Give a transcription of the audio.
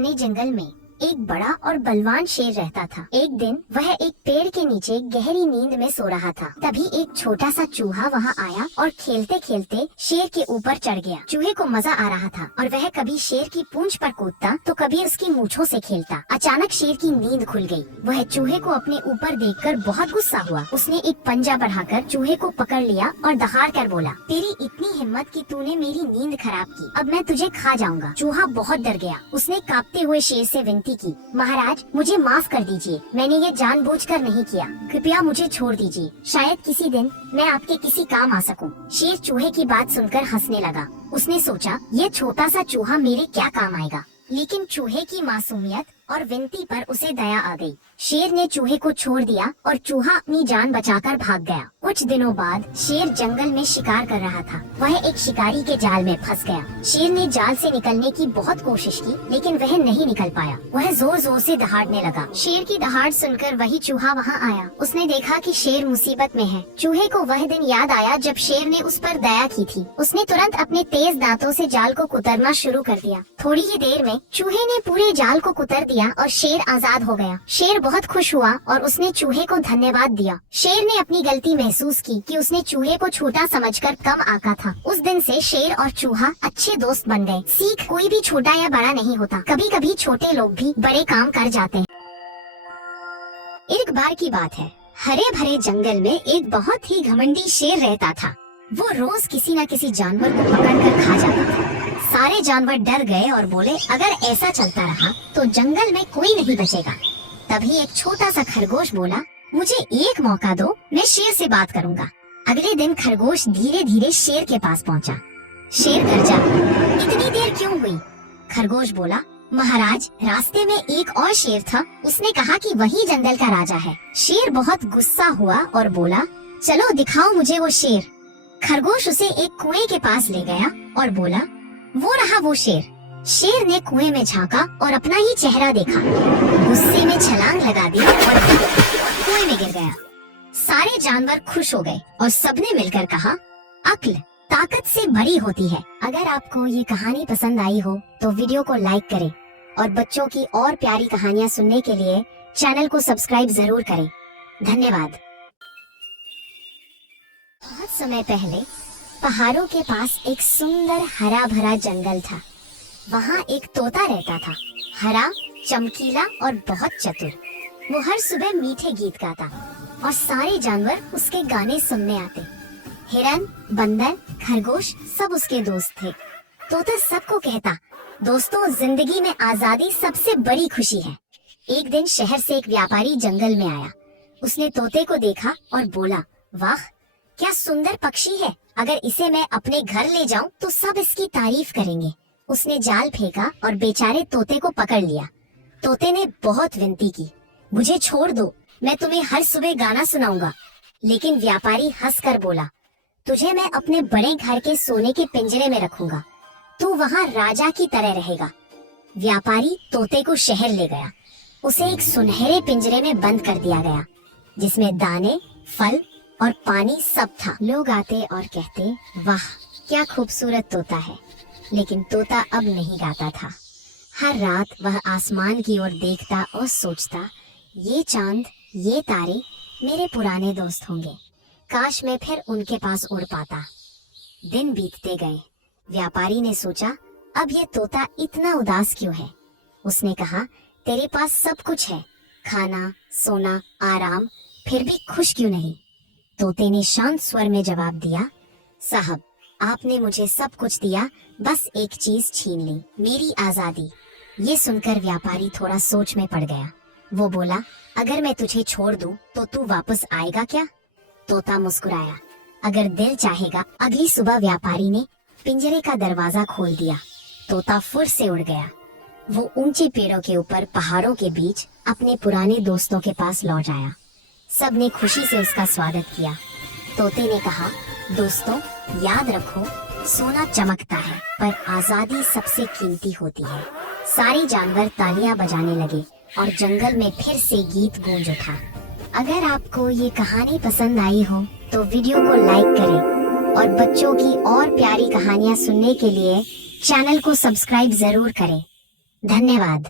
घने जंगल में एक बड़ा और बलवान शेर रहता था। एक दिन वह एक पेड़ के नीचे गहरी नींद में सो रहा था। तभी एक छोटा सा चूहा वहां आया और खेलते खेलते शेर के ऊपर चढ़ गया। चूहे को मजा आ रहा था और वह कभी शेर की पूंछ पर कूदता तो कभी उसकी मूंछों से खेलता। अचानक शेर की नींद खुल गई। वह चूहे को अपने ऊपर देखकर बहुत गुस्सा हुआ। उसने एक पंजा बढ़ाकर चूहे को पकड़ लिया और दहाड़ कर बोला, तेरी इतनी हिम्मत कि तूने मेरी नींद खराब की, अब मैं तुझे खा जाऊंगा। चूहा बहुत डर गया। उसने कांपते हुए शेर से विनती की, महाराज मुझे माफ कर दीजिए, मैंने ये जानबूझकर नहीं किया, कृपया मुझे छोड़ दीजिए, शायद किसी दिन मैं आपके किसी काम आ सकूं। शेर चूहे की बात सुनकर हंसने लगा। उसने सोचा, ये छोटा सा चूहा मेरे क्या काम आएगा। लेकिन चूहे की मासूमियत और विनती पर उसे दया आ गई। शेर ने चूहे को छोड़ दिया और चूहा अपनी जान बचाकर भाग गया। कुछ दिनों बाद शेर जंगल में शिकार कर रहा था। वह एक शिकारी के जाल में फंस गया। शेर ने जाल से निकलने की बहुत कोशिश की, लेकिन वह नहीं निकल पाया। वह जोर जोर से दहाड़ने लगा। शेर की दहाड़ सुनकर वही चूहा वहाँ आया। उसने देखा कि शेर मुसीबत में है। चूहे को वह दिन याद आया जब शेर ने उस पर दया की थी। उसने तुरंत अपने तेज दांतों से जाल को कुतरना शुरू कर दिया। थोड़ी ही देर में चूहे ने पूरे जाल को कुतर दिया और शेर आजाद हो गया। शेर बहुत खुश हुआ और उसने चूहे को धन्यवाद दिया। शेर ने अपनी गलती महसूस की कि उसने चूहे को छोटा समझकर कम आंका था। उस दिन से शेर और चूहा अच्छे दोस्त बन गए। सीख, कोई भी छोटा या बड़ा नहीं होता, कभी कभी छोटे लोग भी बड़े काम कर जाते हैं। एक बार की बात है, हरे भरे जंगल में एक बहुत ही घमंडी शेर रहता था। वो रोज किसी न किसी जानवर को पकड़कर खा जाता था। सारे जानवर डर गए और बोले, अगर ऐसा चलता रहा तो जंगल में कोई नहीं बचेगा। तभी एक छोटा सा खरगोश बोला, मुझे एक मौका दो, मैं शेर से बात करूंगा। अगले दिन खरगोश धीरे धीरे शेर के पास पहुंचा। शेर गरजा, इतनी देर क्यों हुई? खरगोश बोला, महाराज रास्ते में एक और शेर था, उसने कहा कि वही जंगल का राजा है। शेर बहुत गुस्सा हुआ और बोला, चलो दिखाओ मुझे वो शेर। खरगोश उसे एक कुएं के पास ले गया और बोला, वो रहा वो शेर। शेर ने कुएं में झांका और अपना ही चेहरा देखा। गुस्से में छलांग लगा दी और कुएं में गिर गया। सारे जानवर खुश हो गए और सबने मिलकर कहा, अक्ल ताकत से बड़ी होती है। अगर आपको ये कहानी पसंद आई हो तो वीडियो को लाइक करें और बच्चों की और प्यारी कहानियाँ सुनने के लिए चैनल को सब्सक्राइब जरूर करें। धन्यवाद। बहुत समय पहले पहाड़ों के पास एक सुंदर हरा भरा जंगल था। वहाँ एक तोता रहता था, हरा, चमकीला और बहुत चतुर। वो हर सुबह मीठे गीत गाता और सारे जानवर उसके गाने सुनने आते। हिरन, बंदर, खरगोश सब उसके दोस्त थे। तोता सबको कहता, दोस्तों जिंदगी में आजादी सबसे बड़ी खुशी है। एक दिन शहर से एक व्यापारी जंगल में आया। उसने तोते को देखा और बोला, वाह क्या सुंदर पक्षी है, अगर इसे मैं अपने घर ले जाऊं तो सब इसकी तारीफ करेंगे। उसने जाल फेंका और बेचारे तोते को पकड़ लिया। तोते ने बहुत विनती की, मुझे छोड़ दो, मैं तुम्हें हर सुबह गाना सुनाऊंगा। लेकिन व्यापारी हंसकर बोला, तुझे मैं अपने बड़े घर के सोने के पिंजरे में रखूंगा, तू वहाँ राजा की तरह रहेगा। व्यापारी तोते को शहर ले गया। उसे एक सुनहरे पिंजरे में बंद कर दिया गया, जिसमें दाने, फल और पानी सब था। लोग आते और कहते, वाह क्या खूबसूरत तोता है। लेकिन तोता अब नहीं गाता था। हर रात वह आसमान की ओर देखता और सोचता, ये चांद, ये तारे मेरे पुराने दोस्त होंगे, काश मैं फिर उनके पास उड़ पाता। दिन बीतते गए। व्यापारी ने सोचा, अब ये तोता इतना उदास क्यों है। उसने कहा, तेरे पास सब कुछ है, खाना, सोना, आराम, फिर भी खुश क्यों नहीं? तोते ने शांत स्वर में जवाब दिया, साहब आपने मुझे सब कुछ दिया, बस एक चीज छीन ली, मेरी आजादी। ये सुनकर व्यापारी थोड़ा सोच में पड़ गया। वो बोला, अगर मैं तुझे छोड़ दूं तो तू वापस आएगा क्या? तोता मुस्कुराया, अगर दिल चाहेगा। अगली सुबह व्यापारी ने पिंजरे का दरवाजा खोल दिया। तोता फुर से उड़ गया। वो ऊंचे पेड़ों के ऊपर पहाड़ों के बीच अपने पुराने दोस्तों के पास लौट आया। सबने खुशी से उसका स्वागत किया। तोते ने कहा, दोस्तों याद रखो, सोना चमकता है पर आजादी सबसे कीमती होती है। सारे जानवर तालियां बजाने लगे और जंगल में फिर से गीत गूंज उठा। अगर आपको ये कहानी पसंद आई हो तो वीडियो को लाइक करें और बच्चों की और प्यारी कहानियाँ सुनने के लिए चैनल को सब्सक्राइब जरूर करें। धन्यवाद।